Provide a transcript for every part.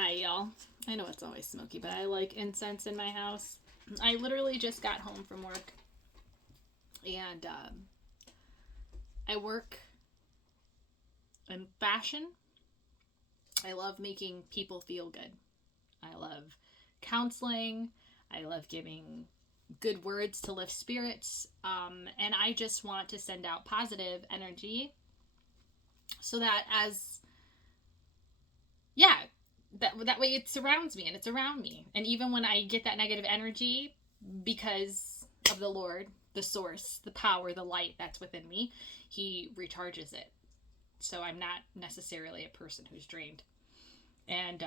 Hi, y'all. I know it's always smoky, but I like incense in my house. I literally just got home from work, and I work in fashion. I love making people feel good. I love counseling. I love giving good words to lift spirits. And I just want to send out positive energy so that yeah, that way it surrounds me and it's around me. And even when I get that negative energy, because of the Lord, the source, the power, the light that's within me, he recharges it. So I'm not necessarily a person who's drained. And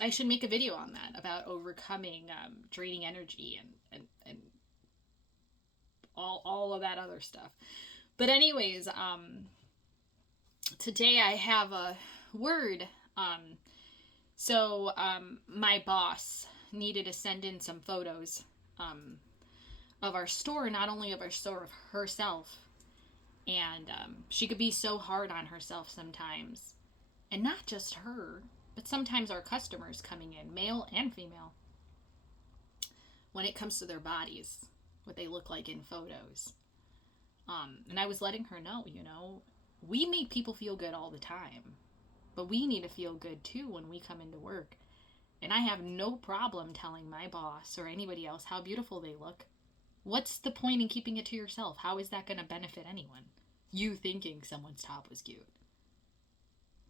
I should make a video on that about overcoming draining energy and all of that other stuff. But anyways, today I have a word. My boss needed to send in some photos of our store, not only of our store, of herself. And she could be so hard on herself sometimes. And not just her, but sometimes our customers coming in, male and female, when it comes to their bodies, what they look like in photos. And I was letting her know, we make people feel good all the time, but we need to feel good too when we come into work. And I have no problem telling my boss or anybody else how beautiful they look. What's the point in keeping it to yourself? How is that going to benefit anyone? You thinking someone's top was cute.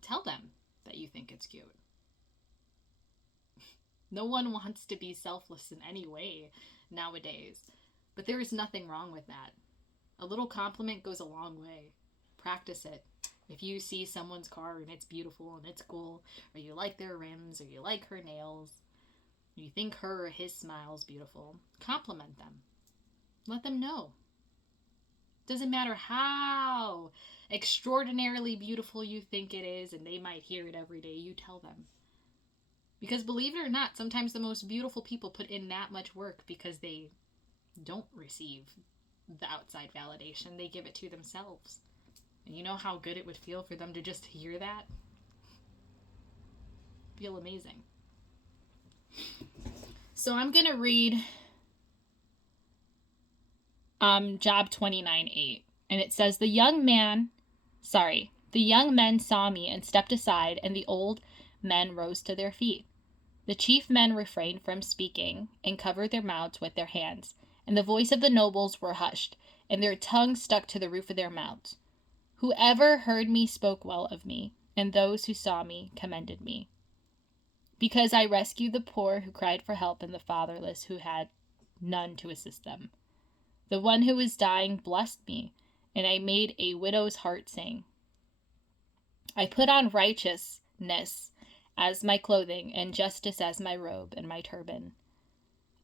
Tell them that you think it's cute. No one wants to be selfless in any way nowadays, but there is nothing wrong with that. A little compliment goes a long way. Practice it. If you see someone's car and it's beautiful and it's cool, or you like their rims, or you like her nails, you think her or his smile's beautiful, compliment them. Let them know. Doesn't matter how extraordinarily beautiful you think it is, and they might hear it every day, you tell them. Because believe it or not, sometimes the most beautiful people put in that much work because they don't receive the outside validation. They give it to themselves. And you know how good it would feel for them to just hear that? Feel amazing. So I'm going to read Job 29:8. And it says, The young men saw me and stepped aside, and the old men rose to their feet. The chief men refrained from speaking and covered their mouths with their hands. And the voice of the nobles were hushed, and their tongues stuck to the roof of their mouths. Whoever heard me spoke well of me, and those who saw me commended me. Because I rescued the poor who cried for help and the fatherless who had none to assist them. The one who was dying blessed me, and I made a widow's heart sing. I put on righteousness as my clothing, and justice as my robe and my turban.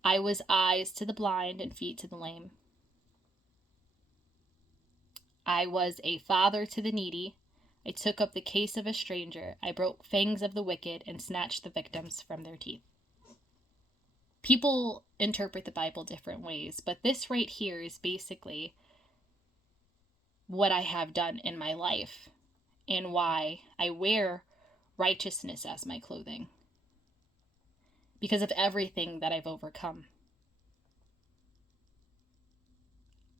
I was eyes to the blind and feet to the lame. I was a father to the needy. I took up the case of a stranger. I broke fangs of the wicked and snatched the victims from their teeth. People interpret the Bible different ways, but this right here is basically what I have done in my life and why I wear righteousness as my clothing. Because of everything that I've overcome.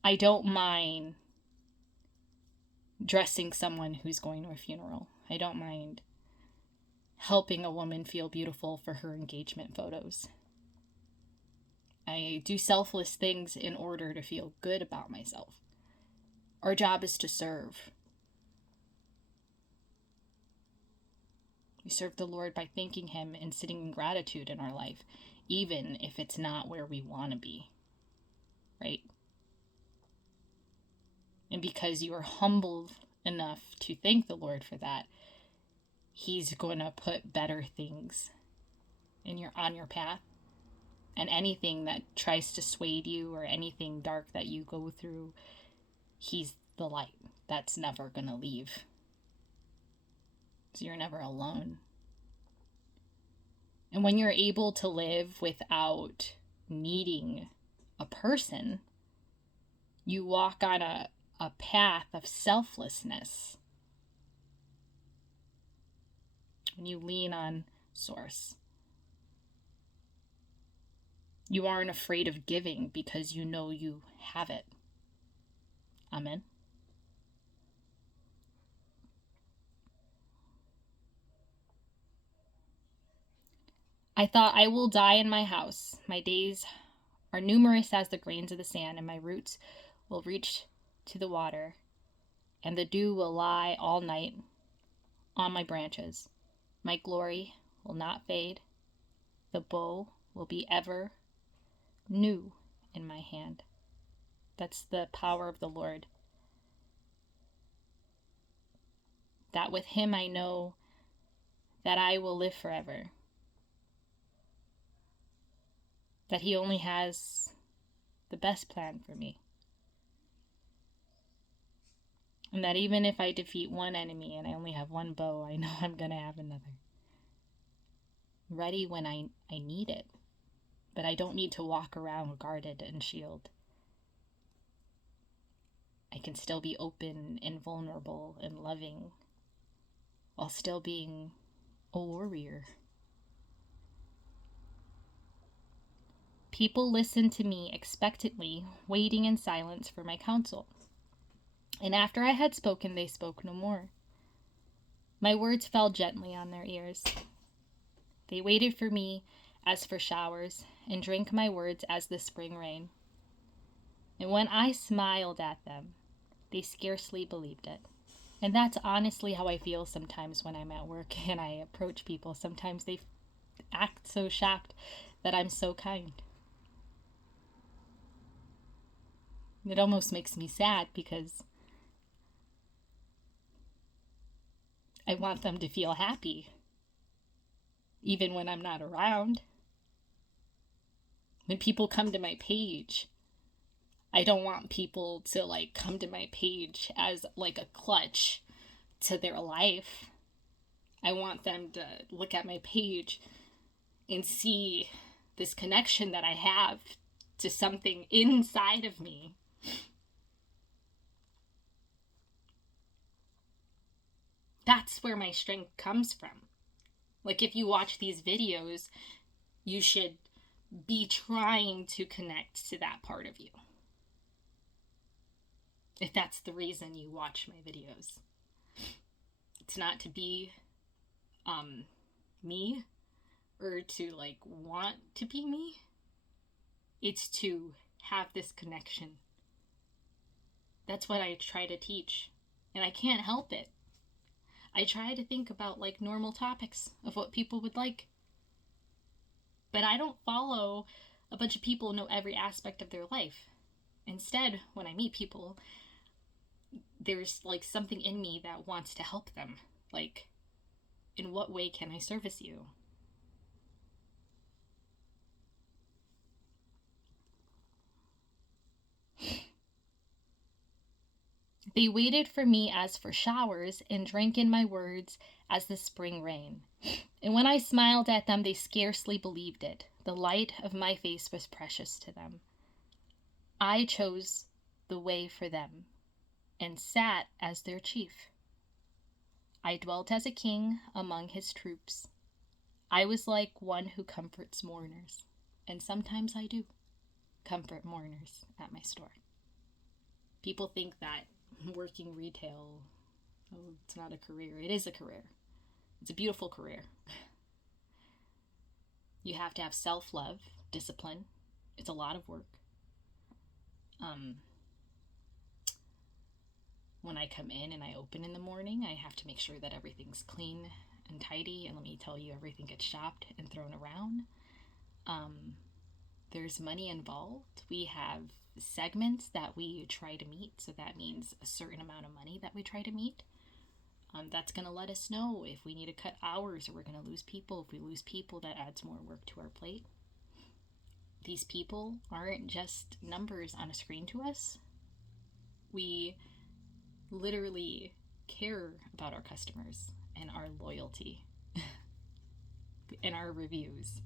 I don't mind dressing someone who's going to a funeral. I don't mind helping a woman feel beautiful for her engagement photos. I do selfless things in order to feel good about myself. Our job is to serve. We serve the Lord by thanking Him and sitting in gratitude in our life, even if it's not where we want to be, right? And because you are humbled enough to thank the Lord for that, He's going to put better things on your path. And anything that tries to sway you or anything dark that you go through, He's the light that's never going to leave. So you're never alone. And when you're able to live without needing a person, you walk on a path of selflessness when you lean on Source. You aren't afraid of giving because you know you have it. Amen. I thought, I will die in my house. My days are numerous as the grains of the sand, and my roots will reach to the water, and the dew will lie all night on my branches. My glory will not fade. The bow will be ever new in my hand. That's the power of the Lord. That with him I know that I will live forever. That he only has the best plan for me. And that even if I defeat one enemy and I only have one bow, I know I'm going to have another. Ready when I need it. But I don't need to walk around guarded and shielded. I can still be open and vulnerable and loving while still being a warrior. People listened to me expectantly, waiting in silence for my counsel. And after I had spoken, they spoke no more. My words fell gently on their ears. They waited for me as for showers, and drank my words as the spring rain. And when I smiled at them, they scarcely believed it. And that's honestly how I feel sometimes when I'm at work and I approach people. Sometimes they act so shocked that I'm so kind. It almost makes me sad because I want them to feel happy, even when I'm not around. When people come to my page, I don't want people to come to my page as a clutch to their life. I want them to look at my page and see this connection that I have to something inside of me. That's where my strength comes from. If you watch these videos, you should be trying to connect to that part of you. If that's the reason you watch my videos. It's not to be me or to want to be me. It's to have this connection. That's what I try to teach. And I can't help it. I try to think about normal topics of what people would like. But I don't follow a bunch of people who know every aspect of their life. Instead, when I meet people, there's something in me that wants to help them. In what way can I service you? They waited for me as for showers, and drank in my words as the spring rain. And when I smiled at them, they scarcely believed it. The light of my face was precious to them. I chose the way for them, and sat as their chief. I dwelt as a king among his troops. I was like one who comforts mourners, and sometimes I do comfort mourners at my store. People think that working retail, it's not a career. It is a career. It's a beautiful career. You have to have self-love, discipline. It's a lot of work. When I come in and I open in the morning, I have to make sure that everything's clean and tidy. And let me tell you, everything gets shopped and thrown around. There's money involved. We have segments that we try to meet. So that means a certain amount of money that we try to meet. That's going to let us know if we need to cut hours or we're going to lose people. If we lose people, that adds more work to our plate. These people aren't just numbers on a screen to us. We literally care about our customers and our loyalty and our reviews.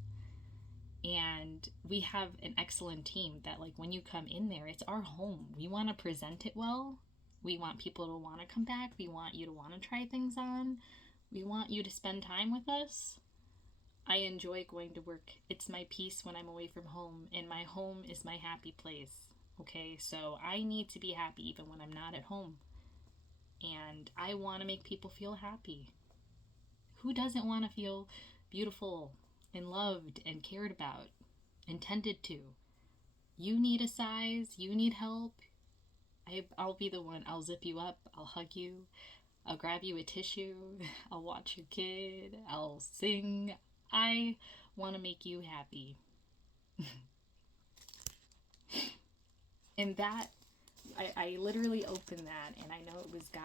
And we have an excellent team that when you come in there, it's our home. We want to present it well. We want people to want to come back. We want you to want to try things on. We want you to spend time with us. I enjoy going to work. It's my peace when I'm away from home, and my home is my happy place. Okay, so I need to be happy even when I'm not at home. And I want to make people feel happy. Who doesn't want to feel beautiful and loved and cared about and tended to? You need a size, you need help. I'll be the one. I'll zip you up, I'll hug you, I'll grab you a tissue, I'll watch your kid, I'll sing. I want to make you happy. And that, I literally opened that, and I know it was God,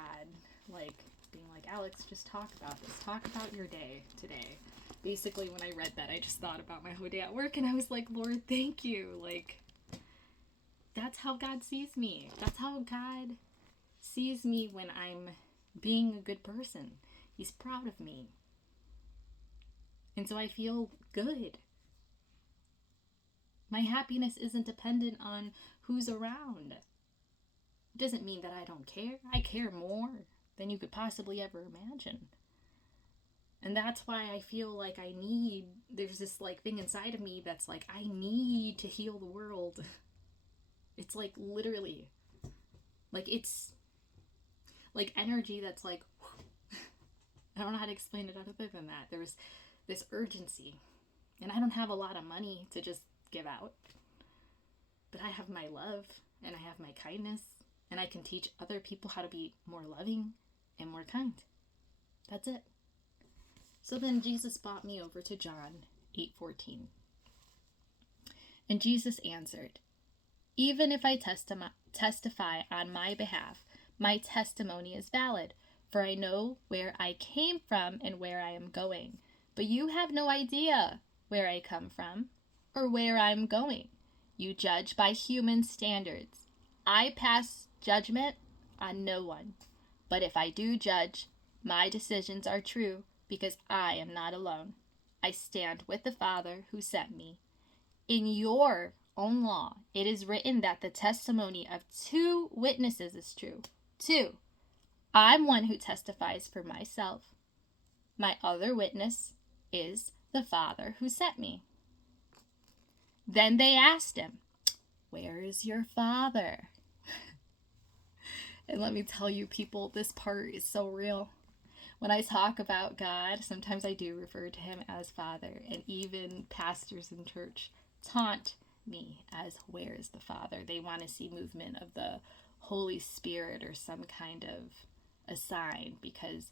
like, being like, Alex, just talk about this. Talk about your day today. Basically, when I read that, I just thought about my whole day at work, and I was like, Lord, thank you. Like, that's how God sees me. That's how God sees me when I'm being a good person. He's proud of me. And so I feel good. My happiness isn't dependent on who's around. It doesn't mean that I don't care. I care more than you could possibly ever imagine. And that's why I feel like there's this like thing inside of me that's like, I need to heal the world. It's like literally, like it's like energy that's like, I don't know how to explain it other than that. There's this urgency. And I don't have a lot of money to just give out. But I have my love and I have my kindness. And I can teach other people how to be more loving and more kind. That's it. So then Jesus brought me over to John 8:14. And Jesus answered, even if I testify on my behalf, my testimony is valid, for I know where I came from and where I am going. But you have no idea where I come from or where I'm going. You judge by human standards. I pass judgment on no one. But if I do judge, my decisions are true because I am not alone. I stand with the Father who sent me. In your own law, it is written that the testimony of 2 witnesses is true. 2. I'm one who testifies for myself. My other witness is the Father who sent me. Then they asked him, where is your Father? And let me tell you, people, this part is so real. When I talk about God, sometimes I do refer to him as Father, and even pastors in church taunt me as, where is the Father? They want to see movement of the Holy Spirit or some kind of a sign because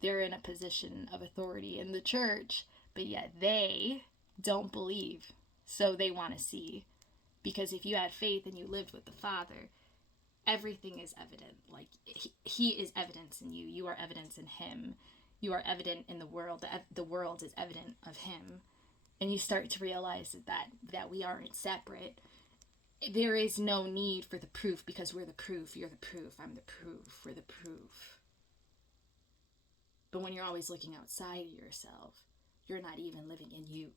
they're in a position of authority in the church, but yet they don't believe. So they want to see. Because if you had faith and you lived with the Father, everything is evident. Like, he is evidence in you. You are evidence in him. You are evident in the world. The world is evident of him. And you start to realize that we aren't separate. There is no need for the proof because we're the proof. You're the proof. I'm the proof. We're the proof. But when you're always looking outside of yourself, you're not even living in you.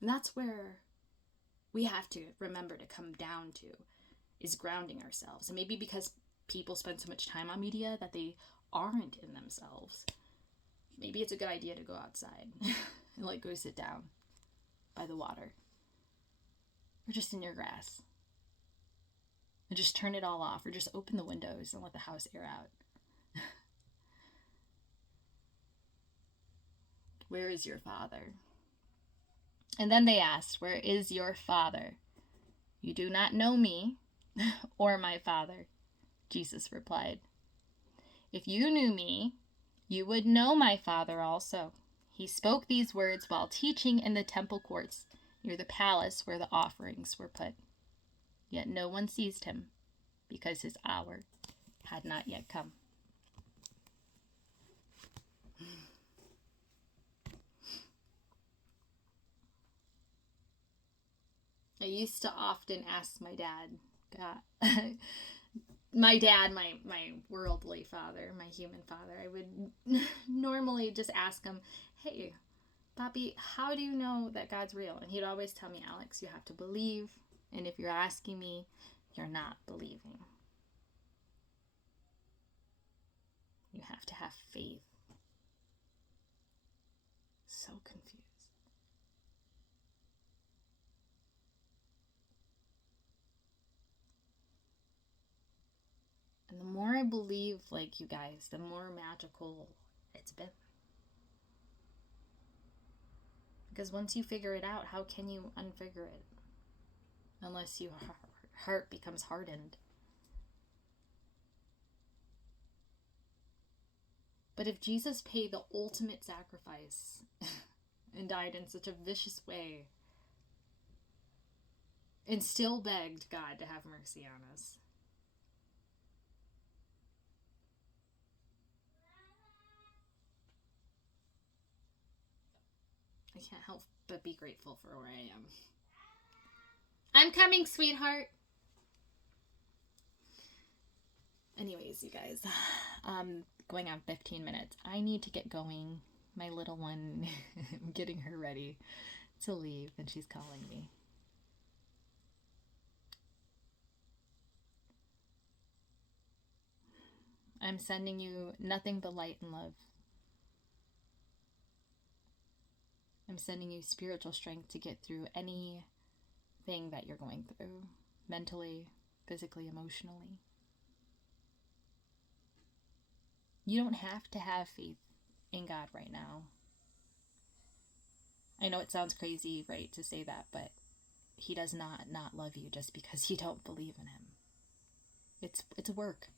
And that's where we have to remember to come down to, is grounding ourselves. And maybe because people spend so much time on media that they aren't in themselves, maybe it's a good idea to go outside and like go sit down by the water or just in your grass and just turn it all off, or just open the windows and let the house air out. Where is your Father? And then they asked, where is your Father? You do not know me or my Father. Jesus replied, if you knew me, you would know my Father also. He spoke these words while teaching in the temple courts near the palace where the offerings were put. Yet no one seized him because his hour had not yet come. I used to often ask my dad, my worldly father, my human father, I would normally just ask him, hey, Papi, how do you know that God's real? And he'd always tell me, Alex, you have to believe. And if you're asking me, you're not believing. You have to have faith. So confused. And the more I believe, like you guys, the more magical it's been. Because once you figure it out, how can you unfigure it? Unless your heart becomes hardened. But if Jesus paid the ultimate sacrifice and died in such a vicious way and still begged God to have mercy on us, I can't help but be grateful for where I am. I'm coming, sweetheart. Anyways, you guys, going on 15 minutes. I need to get going. My little one, I'm getting her ready to leave, and she's calling me. I'm sending you nothing but light and love. I'm sending you spiritual strength to get through anything that you're going through, mentally, physically, emotionally. You don't have to have faith in God right now. I know it sounds crazy, right, to say that, but He does not love you just because you don't believe in Him. It's work.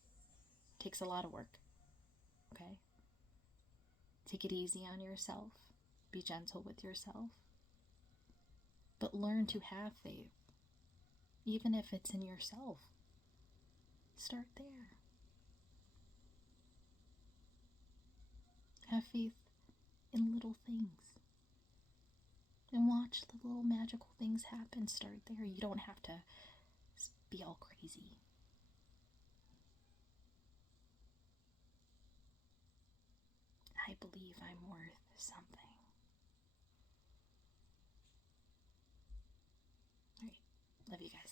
It takes a lot of work. Okay? Take it easy on yourself. Be gentle with yourself. But learn to have faith. Even if it's in yourself. Start there. Have faith in little things. And watch the little magical things happen. Start there. You don't have to be all crazy. I believe I'm worth something. All right. Love you guys.